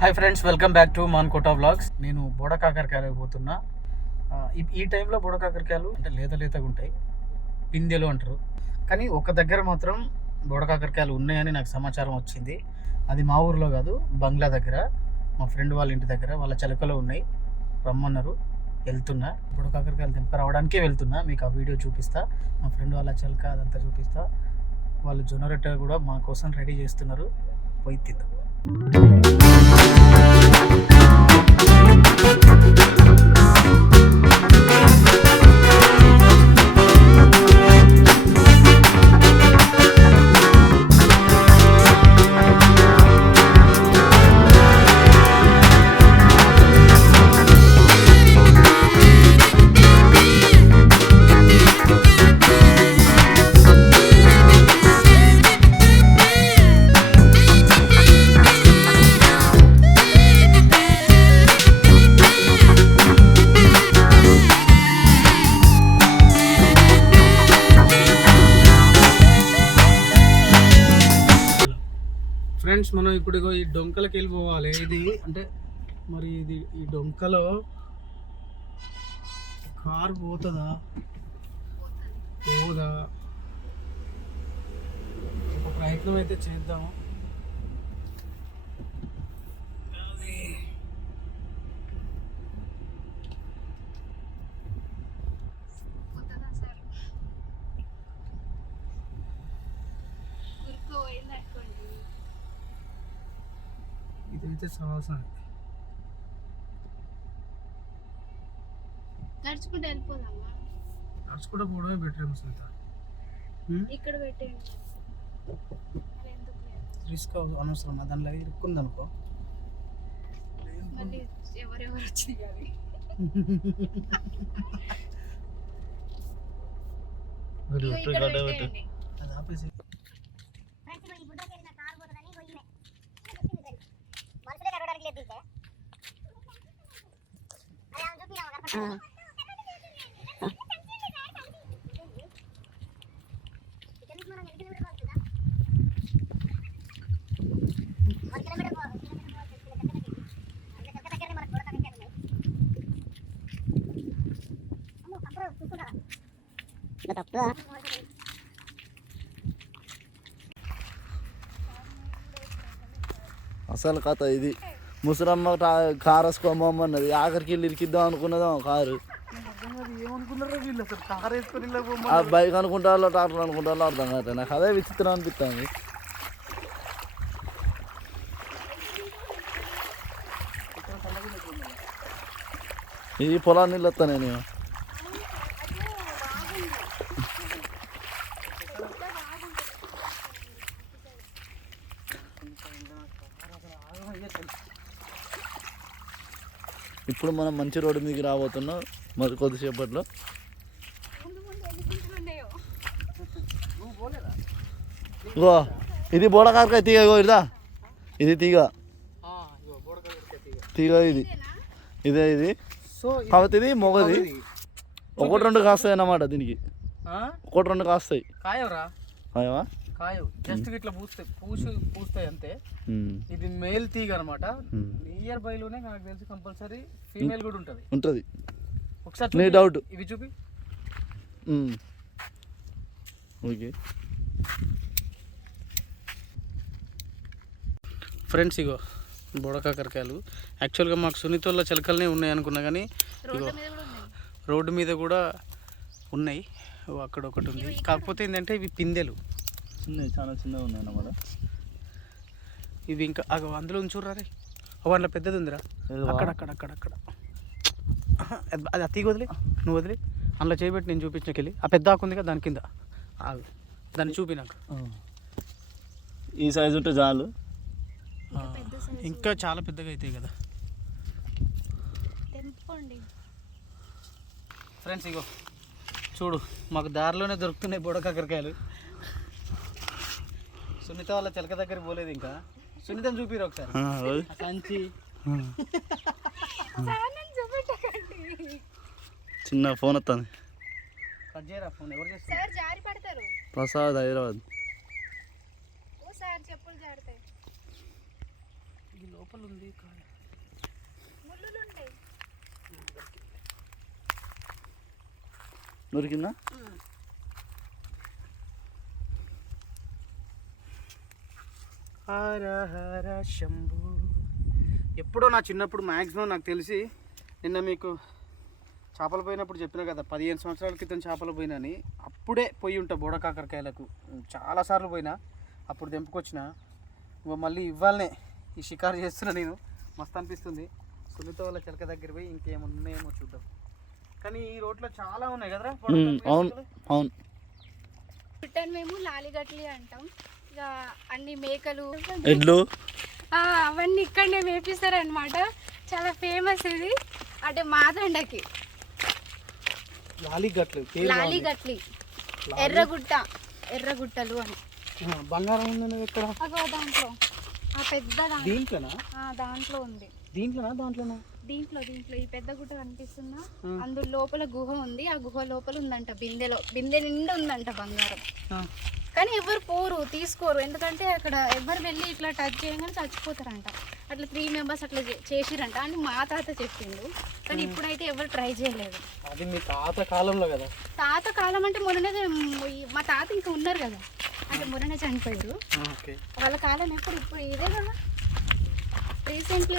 Hi friends, welcome back to Mankota vlogs. నేను బోడకాకరకాయలు పోతున్నా. ఈ టైంలో బోడకాకరకాయలు అంటే లేతగా ఉంటాయి, పిందెలు అంటారు. కానీ ఒక దగ్గర మాత్రం బోడకాకరకాయలు ఉన్నాయని నాకు సమాచారం వచ్చింది. అది మా ఊర్లో కాదు, బంగ్లా దగ్గర, మా ఫ్రెండ్ వాళ్ళ ఇంటి దగ్గర, వాళ్ళ చిలకలో ఉన్నాయి. రమ్మన్నారు, వెళ్తున్నా. బోడకాకరకాయలు తెంపరావడానికే వెళ్తున్నా. మీకు ఆ వీడియో చూపిస్తా. మా ఫ్రెండ్ వాళ్ళ చిలక అదంతా చూపిస్తా. వాళ్ళు జొన్న రొట్టె కూడా మా కోసం రెడీ చేస్తున్నారు, పోయి తిందాం. ఫ్రెండ్స్, మనం ఇప్పుడు ఈ డొంకలకి వెళ్ళిపోవాలి. ఇది అంటే మరి ఇది ఈ డొంకలో కారు పోతుందా పోదా ఒక ప్రయత్నం అయితే చేద్దాము. ఇదైతే సాహసం. నడుచుకుంటూ వెళ్ళిపోదామా? నడుచుకుంటూ పోవడమే బెటర్. ఇక్కడ పెట్టేయండి, రిస్క్ అనవసరం. దానిలో ఇరుక్కుంది అనుకో, మళ్ళీ ఎవరెవరు వచ్చి అది ఆపేసి. అసలు కథ ఇది. ముసరమ్మ కారు వేసుకోమన్నది, ఆఖరికి వెళ్ళి ఇరికిద్దాం అనుకున్నదా కారు. ఆ బైక్ అనుకుంటారో ట్రాక్టర్ అనుకుంటారో అర్థం కాదు. నాకు అదే విచిత్రం అనిపిస్తుంది. ఈ పొలాన్ని నీళ్ళు వస్తా నేను. ఇప్పుడు మనం మంచి రోడ్డు మీదకి రాబోతున్నాం మరి కొద్దిసేపట్లో. ఇగో ఇది బోడకాకరకాయ తీగ. ఇగో ఇదా, ఇది తీగ ఇది ఇదే ఇది. కాబట్టి ఇది మొగది. ఒకటి రెండు కాస్తాయి అన్నమాట. దీనికి ఒకటి రెండు కాస్తాయి. కాయవా? కాయ జస్ట్ ఇట్లా పూస్తాయి అంతే. ఇది మేల్ తీగ అనమాట. నియర్ బై లోనే నాకు తెలిసి కంపల్సరీ ఫీమేల్ కూడా ఉంటది. ఒకసారి నీ డౌట్. ఇవి చూపి. ఓకే ఫ్రెండ్స్, ఇగో బోడకాకరకాయలు. యాక్చువల్గా మాకు సునీతోళ్ళ చిలకలనే ఉన్నాయి అనుకున్నా, కానీ ఇగో రోడ్డు మీద కూడా ఉన్నాయి. అక్కడ ఒకటి ఉంది. కాకపోతే ఏంటంటే ఇవి పిందెలు చిన్నవి, చాలా చిన్నవి ఉన్నాయి అన్నమాట. ఇవి ఇంకా అందులో ఉంచుర్రా రే. అందులో పెద్దది ఉందిరా, అక్కడ అది ఆ తీగ వదిలి, నువ్వు వదిలి అందులో చేయబెట్టి నేను చూపించకెళ్ళి. ఆ పెద్ద ఆకు ఉంది కదా, దాని కింద దాన్ని చూపి నాకు. ఈ సైజు ఉంటే చాలు. ఇంకా చాలా పెద్దగా అవుతాయి కదా ఫ్రెండ్స్. ఇగో చూడు, మాకు దారిలోనే దొరుకుతున్నాయి బోడకాకరకాయలు. సునీత వాళ్ళ చిలక దగ్గర పోలేదు ఇంకా. సునీతని చూపిరు ఒకసారి సంచి. చిన్న ఫోన్ వస్తుంది. కట్ చేయరా ఫోన్. ఎవరు చేస్తారు? ప్రసాద్, హైదరాబాద్. లోపల ఉంది కాయ. ముళ్ళులు ఉంటాయి. దొరికిందా? హర హర శంభు. ఎప్పుడో నా చిన్నప్పుడు మ్యాక్సిమం నాకు తెలిసి, నిన్న మీకు చేపలు పోయినప్పుడు చెప్పినా కదా 15 సంవత్సరాల క్రితం చేపలు పోయినని. అప్పుడే పోయి ఉంటా బోడ కాకరకాయలకు, చాలాసార్లు పోయినా. అప్పుడు తెంపుకొచ్చిన. మళ్ళీ ఇవ్వాలనే ఈ షికారు చేస్తున్నా నేను. మస్తు అనిపిస్తుంది. సునీత వాళ్ళ చిలక దగ్గర పోయి ఇంకేమున్నాయేమో చూద్దాం. కానీ ఈ రోడ్లో చాలా ఉన్నాయి కదరా. అవును అవును. రిటర్న్ మేము లాలిగట్లి అంటాం. ఇక అన్ని మేకలు ఎడ్లు అవన్నీ ఇక్కడనే మేపిస్తారు అనమాట. చాలా ఫేమస్ ఇది. అంటే మాదండకి లాలిగట్లి ఎర్రగుట్టలు అని. బంగారం ఉంది ఎక్కడ? అగో దాంట్లో ఆ పెద్ద దీంట్లోనా? దాంట్లో ఉంది. దాంట్లోనా? దీంట్లో ఈ పెద్ద గుట్ట కనిపిస్తుందా? అందులో లోపల గుహ ఉంది. ఆ గుహ లోపల ఉందంట బిందె నిండా ఉందంట బంగారం. కానీ ఎవరు పోరు, తీసుకోరు. ఎందుకంటే అక్కడ ఎవరు వెళ్ళి ఇట్లా టచ్ చేయగానే చచ్చిపోతారంట. అట్లా 3 మెంబర్స్ అట్లా చేసిరంట అని మా తాత చెప్పిండు. కానీ ఇప్పుడైతే ఎవరు ట్రై చేయలేదు. అది మీ తాత కాలంలో కదా? తాత కాలం అంటే మొన్ననే మా తాత ఇంకా ఉన్నారు కదా, అంటే మొన్ననే చనిపోయారు. వాళ్ళ కాలం ఇప్పుడు ఇదే కదా. రీసెంట్లీ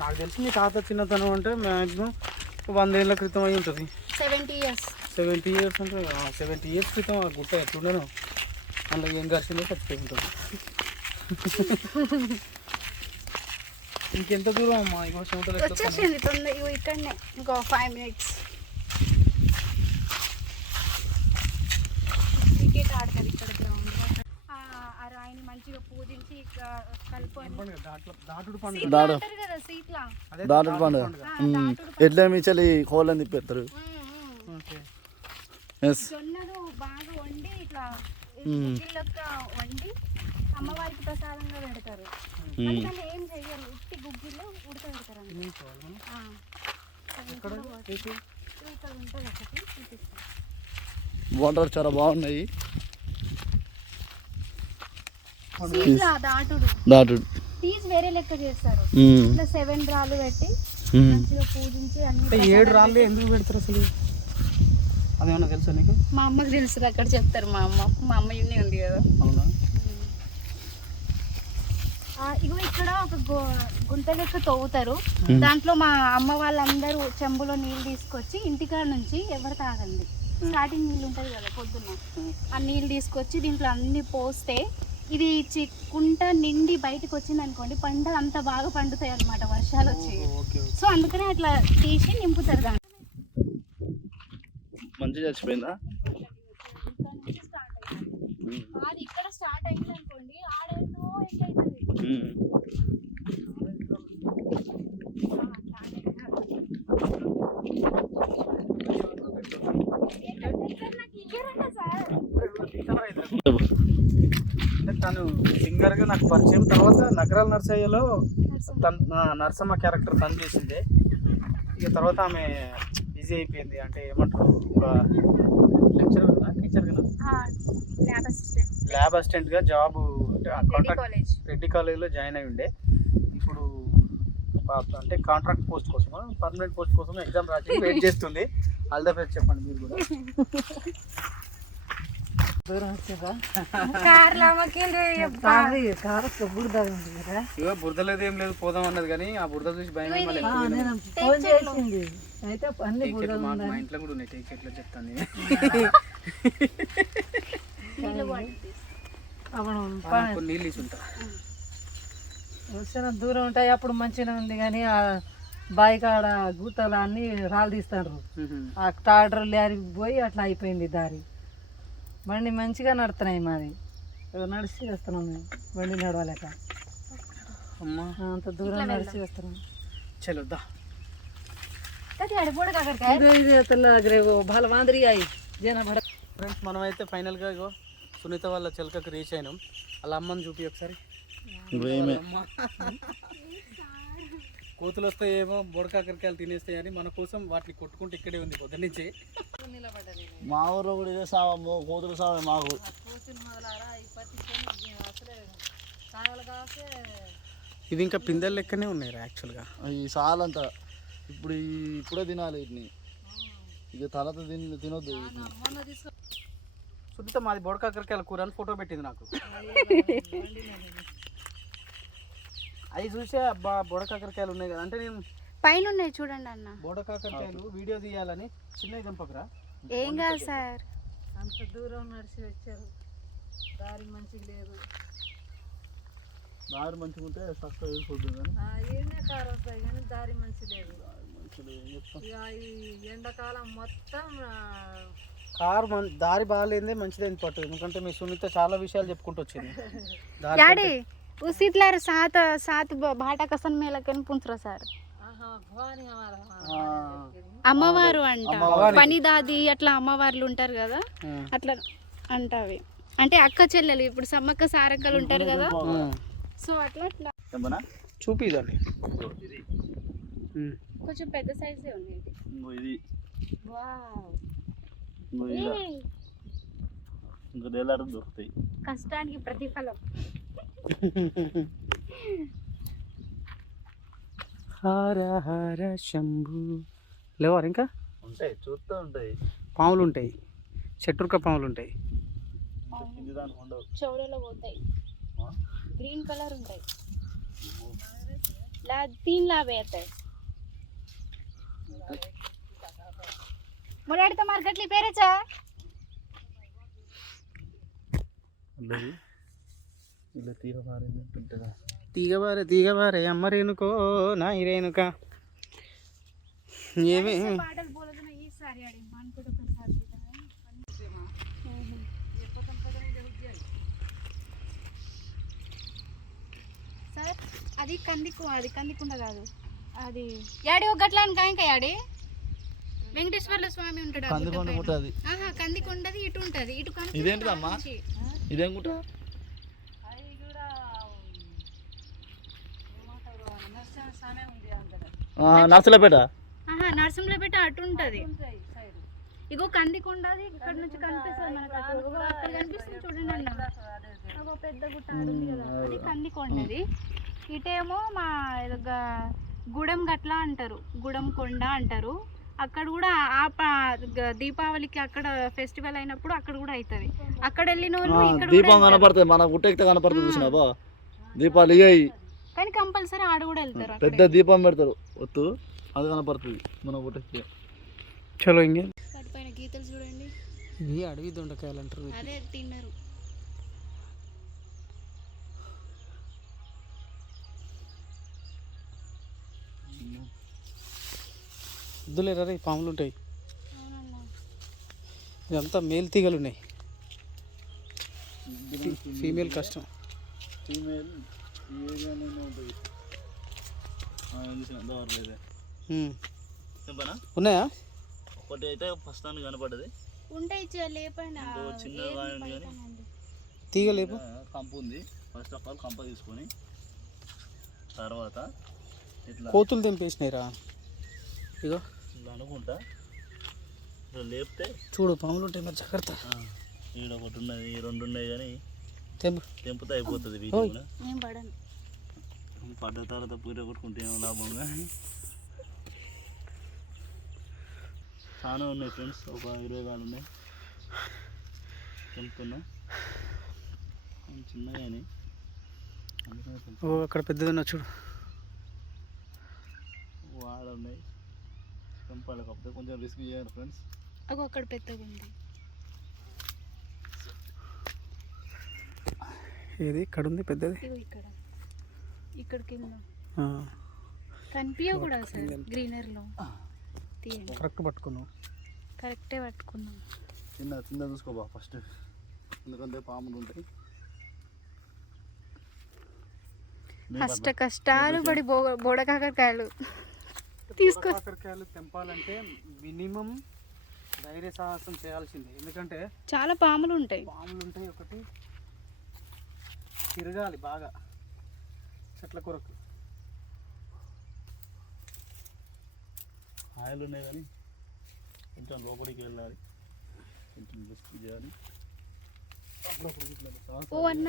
నాకు తెలిసి మీ తాత చిన్నతనం అంటే మ్యాక్సిమం 100 ఏళ్ళ క్రితం అయి ఉంటుంది. 70 years. 70 years అంటే 70 years క్రితం ఆ గుట్ట ఎట్లుండను అందులో ఏం ఘర్షణ చచ్చిపోయి ఉంటుంది. ఇంకెంత దూరం అమ్మా? ఇంకో వచ్చేసింది తొందర. ఇక్కడనే ఇంకో 5 minutes. క్రికెట్ ఆడతారు ఇక్కడ గ్రౌండ్. ఆ రాయిని మంచిగా పూజించి కలుపుకొని దాటుడు సీట్లా పండుగ. ఎట్లా మీచలి కోళ్ళని తిప్పేస్తారు. జొన్నలు బాగా వండి ఇట్లా గుగ్గిళ్ళొక్క వండి అమ్మవారికి ప్రసాదంగా పెడతారు. అందుకని ఏం చెయ్యరు, ఉట్టి గుగ్గిళ్ళు ఉడకబెడతారు. ఇక్కడ ఉంటుంది ఒకటి చూపిస్తాను. వాటర్ చాలా బాగున్నాయి. దాటుడు తీసి వేరే లెక్క చేస్తారు. ఇట్లా 7 రాళ్ళు పెట్టి మంచిగా పూజించి అన్ని. 7 రాళ్ళు ఎందుకు పెడతారు అసలు? అదేమన్నా తెలుసా నీకు? మా అమ్మకి తెలుసు, అక్కడ చెప్తారు. మా అమ్మ యూని ఉంది కదా. అవునా? ఇగో ఇక్కడ ఒక గుంట లెక్క తవ్వుతారు. దాంట్లో మా అమ్మ వాళ్ళందరూ చెంబులో నీళ్ళు తీసుకొచ్చి ఇంటికాడ నుంచి ఎవరు తాగండి, స్టార్టింగ్ నీళ్ళు ఉంటుంది కదా పొద్దున్న, ఆ నీళ్ళు తీసుకొచ్చి దీంట్లో అన్ని పోస్తే ఇది కుంట నిండి బయటకు వచ్చింది అనుకోండి, పంటలు అంత బాగా పండుతాయి అన్నమాట వర్షాలు వచ్చి. సో అందుకనే అట్లా తీసి నింపుతారు. దాంట్లో మంచిగా చచ్చిపోయిందా? అది ఇక్కడ స్టార్ట్ అయింది అనుకోండి, ఆడేదో ఎట్లయితుంది. తను సింగర్గా నాకు పరిచయం. తర్వాత నగరాల నర్సయ్యలో నర్సమ్మ క్యారెక్టర్ తను చేసిందే. ఇక తర్వాత ఆమె బిజీ అయిపోయింది. అంటే ఏమంటారు, ఒక లెక్చరర్ టీచర్గా ల్యాబ్ అసిస్టెంట్గా జాబ్ రెడ్డి కాలేజ్లో జాయిన్ అయి ఉండే. ఇప్పుడు అంటే కాంట్రాక్ట్ పోస్ట్ కోసం, పర్మనెంట్ పోస్ట్ కోసం ఎగ్జామ్ రాసి వెయిట్ చేస్తుంది. ఆల్ ద బెస్ట్ చెప్పండి మీరు కూడా. బురద లేదు ఏం లేదు, పోదాం అన్నది కానీ ఆ బురద చూసి భయం. మా ఇంట్లో కూడా ఉన్నాయి టేక్ చెట్లు, చెప్తాను. నీళ్ళు తీసుంటా దూరం ఉంటాయి. అప్పుడు మంచిగా ఉంది కానీ ఆ బావి కాడ గుట్టలు అన్ని రాళ్ళు తీస్తారు. ఆ టాటర్ లారీ పోయి అట్లా అయిపోయింది దారి. బండి మంచిగా నడుతున్నాయి. మాది నడిచి వస్తున్నాం మేము, బండి నడవలేక. అంత దూరం నడిచి వస్తున్నాం. చలోద్దా ఫ్రెండ్స్, మనమైతే ఫైనల్గా ఇగో సునీత వాళ్ళ చిలకకు రీచ్ అయినాం. వాళ్ళ అమ్మని చూపి ఒకసారి. కోతులు వస్తాయేమో, బొడకాకరకాయలు తినేస్తాయని మన కోసం వాటిని కొట్టుకుంటూ ఇక్కడే ఉంది పొద్దున్న నుంచి. మా ఊరు కూడా ఇదే సావము, కోతులు సావే మాకు. ఇది ఇంకా పిందెల లెక్కనే ఉన్నాయి యాక్చువల్గా. ఈ సాలంత ఇప్పుడే తినాలి వీటిని, ఇక తర్వాత తినొద్దు వీటిని. సునీత మాది బొడకాకరకాయల కూర అని ఫోటో పెట్టింది నాకు. అవి చూసే అబ్బా బొడకాకరకాయలు ఉన్నాయి కదా అంటే నేను పైన ఉన్నాయి చూడండి అన్న. బొడకాకరకాయలు వీడియో తీయాలని చిన్నవి దంపకరా. ఏం కాదు సార్. అంత దూరం నడిచి వచ్చారు, దారి మంచిగా లేదు. దారి మంచిగా ఉంటే సస్తా వెళ్ళిపోతుంది కానీ ఏమే కారు వస్తాయి కానీ దారి మంచి లేదు. మంచిగా ఏం చెప్తాం. ఇక ఈ ఎండాకాలం మొత్తం కారు దారి బాగాలేదే మంచిదని పట్టు. ఎందుకంటే మీ సునీత చాలా విషయాలు చెప్పుకుంటూ వచ్చింది. డాడీ उसीतला सात सात भाटा कसन में लकन पुंसरा సార్ అమ్మవారు అంట, పని దాది అట్లా అమ్మవార్లు ఉంటారు కదా అట్లా అంటావి. అంటే అక్క చెల్లెలు ఇప్పుడు సమ్మక్క సారక్కలు ఉంటారు కదా, సో అట్లా అట్లా చూపిదండి. కొంచెం పెద్ద సైజే ఉంది ఇది. వావ్, దొరుకుతాయి. కష్టానికి ప్రతిఫలం. హర హర శంభు. లేవారు ఇంకా ఉంటాయి, చూస్తూ ఉంటాయి. పాములు ఉంటాయి, చెట్టుక పాములు ఉంటాయి. చౌరలో పోతాయి, గ్రీన్ కలర్ ఉంటాయి. तीन लाभ येते मुलाड तर मार्केटली पेरेचा తీగ బారే అమ్మ రేణుకో నా రేణుక. ఏమి పాటలు బోలదు నా ఈసారి ఆడి మాన్కోట ప్రసాద్ సార్. అది కందికుండ కాదు, అది యాడి ఒక గట్ల అని కాయంక యాడి వెంకటేశ్వర్ల స్వామి ఉంటాడు. కందికొండది ఇటు ఉంటది, ఇటు ఇదేంటిదమ్మా ఇదేం గుట్ట? నర్సలపేట. నరసింహపేట అటు ఉంటది. ఇగో కందికొండది ఇక్కడ నుంచి కనిపిస్తుంది మనకు, అక్కడ కనిపిస్తుంది చూడండి అన్న, పెద్ద గుట్ట ఉంది కదా, అది కందికొండది. ఇటేమో మా గుడం గట్ల అంటారు, గుడం కొండ అంటారు. అక్కడ కూడా దీపావళికి అక్కడ ఫెస్టివల్ అయినప్పుడు అక్కడ కూడా అవుతుంది. అక్కడ వెళ్ళిన వాళ్ళు దీపం కనపడుతుంది, మన గుట్ట ఎక్కితే కనపడుతుంది చూసినావా దీపాలు. కానీ కంపల్సరీ ఆడ కూడా వెళ్తారు, పెద్ద దీపం పెడతారు ఒత్తు, అది కనపడుతుంది మన గుట్టకి. చలో ఇంకే పైన గీతలు చూడండి, ఇవి అడవి దొండకాయలు అంటారు. అదే తిన్నారు. వద్దులేరా రే, పాములు ఉంటాయి. ఇదంతా మేల్ తీగలు ఉన్నాయి, ఫీమేల్ కష్టం. ఫీమేల్ ఉంటుంది. ఉన్నాయా? ఒకటి అయితే ఫస్ట్ దాన్ని కనపడ్డది, ఉంటాయి లేపండి చిన్న తీగ లేపు. కంప ఉంది, ఫస్ట్ ఆఫ్ ఆల్ కంప తీసుకొని తర్వాత ఇట్లా కోతులు తెంపేసినాయిరా. ఇగో ఇలా అనుకుంటా ఇట్లా లేపితే చూడు పాములు ఉంటాయి, మరి జాగ్రత్త. ఈడ ఒకటి ఉన్నది, రెండు ఉన్నాయి, కానీ తెంపితే అయిపోతుంది. పడ్డ తర్వాత పూర కొట్టుకుంటే ఏమో లాభంగా. చాలా ఉన్నాయి ఫ్రెండ్స్, ఒక 20 కాలు ఉన్నాయి. తెంపుతున్నా చిన్నగా అక్కడ పెద్దదన్నా చూడు, వాడ ఉన్నాయి. తెంపాలి కాకపోతే కొంచెం రిస్క్ చేయాలి ఫ్రెండ్స్. అక్కడ పెద్దగా ఉంది. ఏది ఇక్కడ ఉంది పెద్దది? ఇక్కడ కింద కనిపించ కూడా సార్, గ్రీనరీలో కరెక్ట్ పట్టుకున్నావు. కరెక్టే పట్టుకున్నాం. చిన్న చూసుకోబా ఫస్ట్, ఎందుకంటే పాములు ఉంటాయి. కష్టాలు పడి బోడకాకరకాయలు కాకరకాయలు తెంపాలంటే మినిమం ధైర్య సాహసం చేయాల్సిందే, ఎందుకంటే చాలా పాములు ఉంటాయి. ఒకటి తిరగాలి బాగా చెట్ల కొరకు. ఆయిల్ ఉన్నాయి కానీ కొంచెం లోపలికి వెళ్ళాలి, కొంచెం రిస్క్ చేయాలి. ఓ అన్న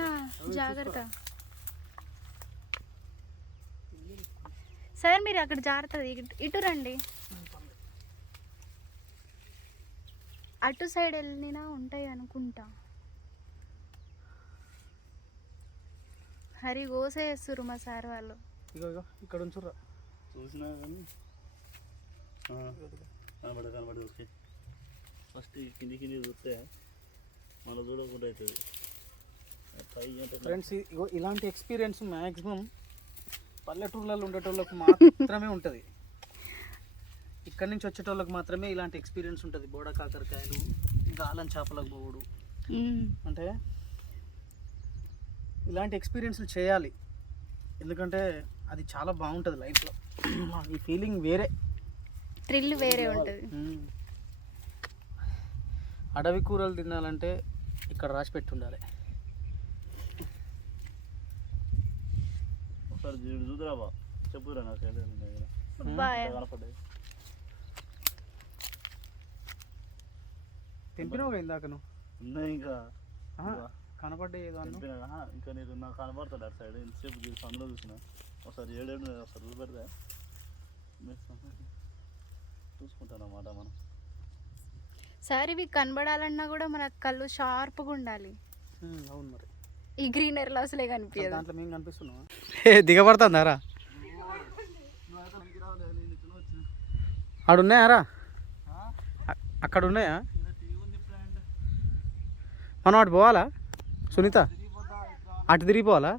జాగ్రత్త. సార్ మీరు అక్కడ జాగ్రత్త ఇటు రండి. అటు సైడ్ వెళ్ళినా ఉంటాయి అనుకుంటా. హరి గోసేస్తురు మా సార్ వాళ్ళు. ఇగో ఇక్కడ ఉంచుర్రా. చూసినా కానీ కనబడి ఓకే. ఫస్ట్ కింది చూస్తే మనం చూడకుండా అవుతుంది. ఫ్రెండ్స్ ఇగో ఇలాంటి ఎక్స్పీరియన్స్ మ్యాక్సిమం పల్లెటూర్లలో ఉండేటోళ్ళకు మాత్రమే ఉంటుంది. ఇక్కడి నుంచి వచ్చేటోళ్ళకి మాత్రమే ఇలాంటి ఎక్స్పీరియన్స్ ఉంటుంది. బోడ కాకరకాయలు, గాలం చేపలకు పోవుడు, అంటే ఇలాంటి ఎక్స్పీరియన్స్లు చేయాలి. ఎందుకంటే అది చాలా బాగుంటుంది లైఫ్లో. ఈ ఫీలింగ్ వేరే, థ్రిల్ వేరే ఉంటుంది. అడవి కూరలు తినాలంటే ఇక్కడ రాసి పెట్టి ఉండాలి. ఒకసారి చూదురా బా, చెప్పురా నాకు కనపడ్డాయి. తెంపినావు ఇందాక నువ్వు ఉన్నాయి ఇంకా కనపడ్డాయి ఏదో అన్న. ఇంకా నేను నాకు కనపడతాడు అటు సైడ్. ఎంతసేపు అందులో చూసిన. ఒకసారి ఏడేడు ఒకసారి చూసి పెడితే చూసుకుంటాను అన్నమాట మనం. సార్ ఇవి కనబడాలన్నా కూడా మన కళ్ళు షార్ప్గా ఉండాలి. అవును మరి. ఈ గ్రీనరీలో అసలే కనిపించదు. దాంట్లో మేము కనిపిస్తున్నాం. దిగబడుతుందారా? ఆడున్నాయారా? అక్కడ ఉన్నాయా? మనం అటు పోవాలా సునీత? అటు తిరిగిపోవాలా?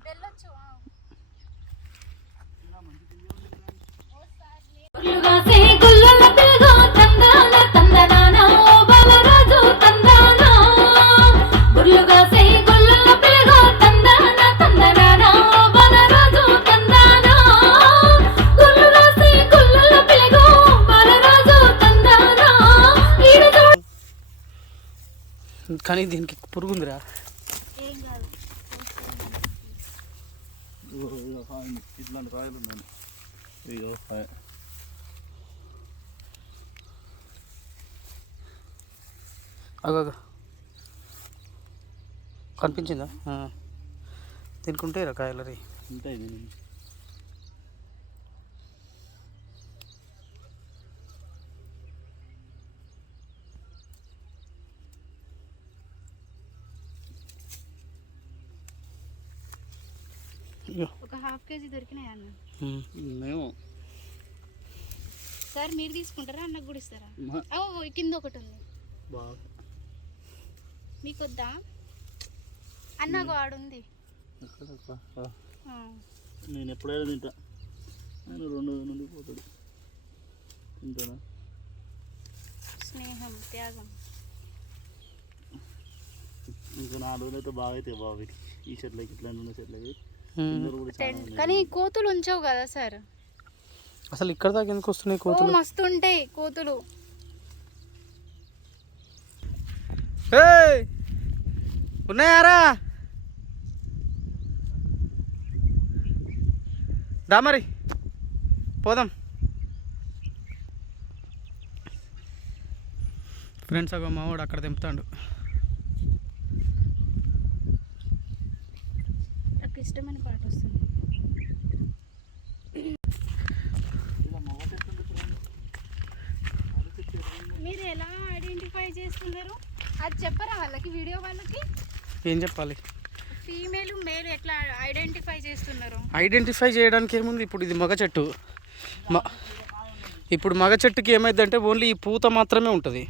కానీ దీనికి పురుగుందిరా. ఇట్లాంటి కాయలు ఉన్నాయి. అగ కనిపించిందా? దీనికి ఉంటాయి రా కాయలు. రీ ఉంటాయి. ఒక ½ కేజీ దొరికినాయి అన్న. మేము సార్ మీరు తీసుకుంటారా? అన్నకు కూడా ఇస్తారా? ఓ కింద ఒకటి ఉంది. మీకు వద్దా? అన్నకు ఆడుంది. నేను ఎప్పుడైనా తింటా. నేను 2 నుండి పోతాడు. తింటానా? స్నేహం, త్యాగం. ఇంకా 4 రోజులు అయితే బాగా అవుతాయి బాబు. ఈ చెట్లకి ఇట్లాంటి ఉన్న చెట్లకి. కానీ కోతులు ఉంచవు కదా సార్? అసలు ఇక్కడ దాకా ఎందుకు వస్తున్నాయి కోతులు? మస్తు ఉంటాయి కోతులు. ఉన్నాయారా? దా మరి పోదాం ఫ్రెండ్స్. అగో మా వాడు అక్కడ తెంపుతాడు. నాకు ఇష్టమైన పాట వస్తుంది. మీరు ఎలా ఐడెంటిఫై చేస్తున్నారు? అది చెప్పరా వాళ్ళకి, వీడియో వాళ్ళకి? ఏం చెప్పాలి? ఫీమేల్ మేల్ ఎట్లా ఐడెంటిఫై చేస్తున్నారు? ఐడెంటిఫై చేయడానికి ఏముంది? ఇప్పుడు ఇది మగ చెట్టు. ఇప్పుడు మగ చెట్టుకి ఏమైందంటే ఓన్లీ ఈ పూత మాత్రమే ఉంటుంది.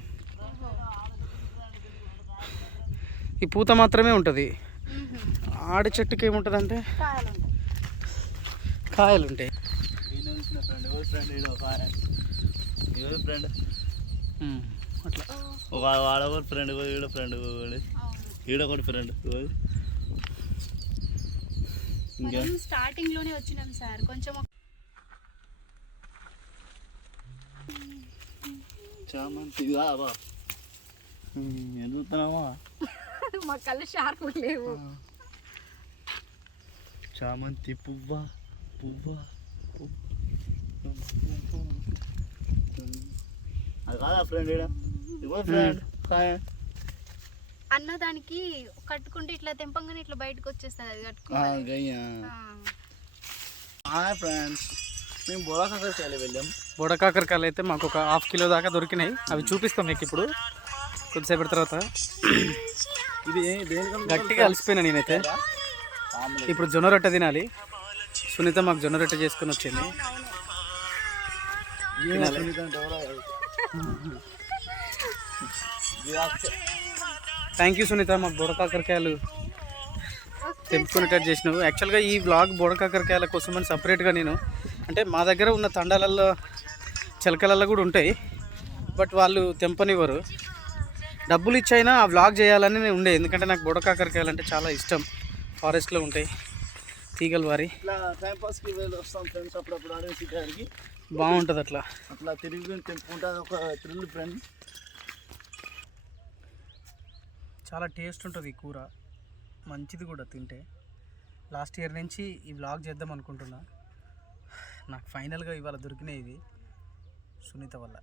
ఈ పూత మాత్రమే ఉంటుంది. ఆడి చెట్టుకి ఏముంటుంది అంటే కాయలు ఉంటాయి. అట్లా వాడొకటి ఫ్రెండ్, ఈడ ఫ్రెండ్, ఈడొకటి ఫ్రెండ్. ఇంకా స్టార్టింగ్ లోనే వచ్చినాం సార్. కొంచెం చామంతి బా ఎందుకుతున్నావా? మా కళ్ళు షార్ప్ లేవు. చామంతి పువ్వా పువ్వా అది కాదా ఫ్రెండ్? ఇవ్వ ఫ్రెండ్. అన్న దానికి కట్టుకుంటే ఇట్లా తెంపంగానే ఇట్లా బయటకు వచ్చేస్తుంది. అది కట్టుకోవాలి. హాయ్ ఫ్రెండ్స్, మేము బోడాకాకరకాయలు వెళ్ళాం. బోడకాకరకాయలు అయితే మాకు ఒక 1/2 కిలో దాకా దొరికినాయి. అవి చూపిస్తాం మీకు ఇప్పుడు కొద్దిసేపటి తర్వాత. ఇది దేనికన్నా గట్టిగా అలసిపోయినా నేనైతే. ఇప్పుడు జొన్న రొట్టె తినాలి. సునీత మాకు జొన్న రొట్టె చేసుకొని వచ్చింది. థ్యాంక్ యూ సునీత, మాకు బోడకాకరకాయలు తెంపుకునేటట్టు చేసినావు. యాక్చువల్గా ఈ బ్లాగ్ బోడకాకరకాయల కోసం అని సపరేట్గా నేను అంటే మా దగ్గర ఉన్న తండాలల్లో చిలకలల్లో కూడా ఉంటాయి, బట్ వాళ్ళు తెంపనివ్వరు. డబ్బులు ఇచ్చైనా ఆ వ్లాగ్ చేయాలని నేను ఉండే, ఎందుకంటే నాకు బోడకాకరకాయలు అంటే చాలా ఇష్టం. ఫారెస్ట్లో ఉంటాయి తీగలు వారి, ఇట్లా టైం పాస్కి వెళ్ళి వస్తాం ఫ్రెండ్స్ అప్పుడప్పుడు ఆడేసి గారికి. బాగుంటుంది అట్లా. అట్లా తిరిగి తెంపుకుంటే ఒక థ్రిల్ ఫ్రెండ్. చాలా టేస్ట్ ఉంటుంది ఈ కూర, మంచిది కూడా తింటే. లాస్ట్ ఇయర్ నుంచి ఈ వ్లాగ్ చేద్దాం అనుకుంటున్నా. నాకు ఫైనల్గా ఇవాళ దొరికినాయి ఇవి సునీత వల్ల.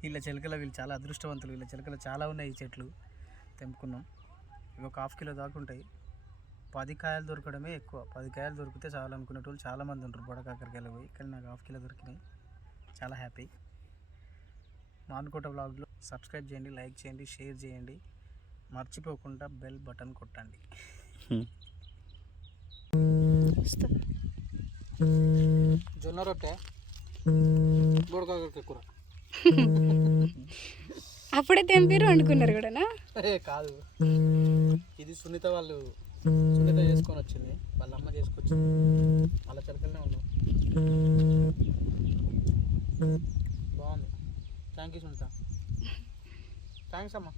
వీళ్ళ చిలకలు, వీళ్ళు చాలా అదృష్టవంతులు. వీళ్ళ చిలకలు చాలా ఉన్నాయి. ఈ చెట్లు తెంపుకున్నాం. ఇవి ఒక 1/2 కిలో దాకా ఉంటాయి. 10 కాయలు దొరకడమే ఎక్కువ. 10 కాయలు దొరికితే చాలా అనుకునేటోళ్ళు చాలామంది ఉంటారు బోడకాకరకాయలు పోయి, కానీ నాకు 1/2 కిలో దొరికినాయి. చాలా హ్యాపీ. మాన్కోట వ్లాగ్లో సబ్స్క్రైబ్ చేయండి, లైక్ చేయండి, షేర్ చేయండి, మర్చిపోకుండా బెల్ బటన్ కొట్టండి. జొన్న రొట్టె, బోడకాకరకాయ కూర. అప్పుడే తెంపిరు వండుకున్నారు కూడానా? కాదు, ఇది సునీత వాళ్ళు చేసుకొని వచ్చింది. వాళ్ళ అమ్మ చేసుకొచ్చింది. వాళ్ళ చిలకలనే ఉన్నాం. బాగుంది. Thank you Sunitha. థ్యాంక్స్ అమ్మా.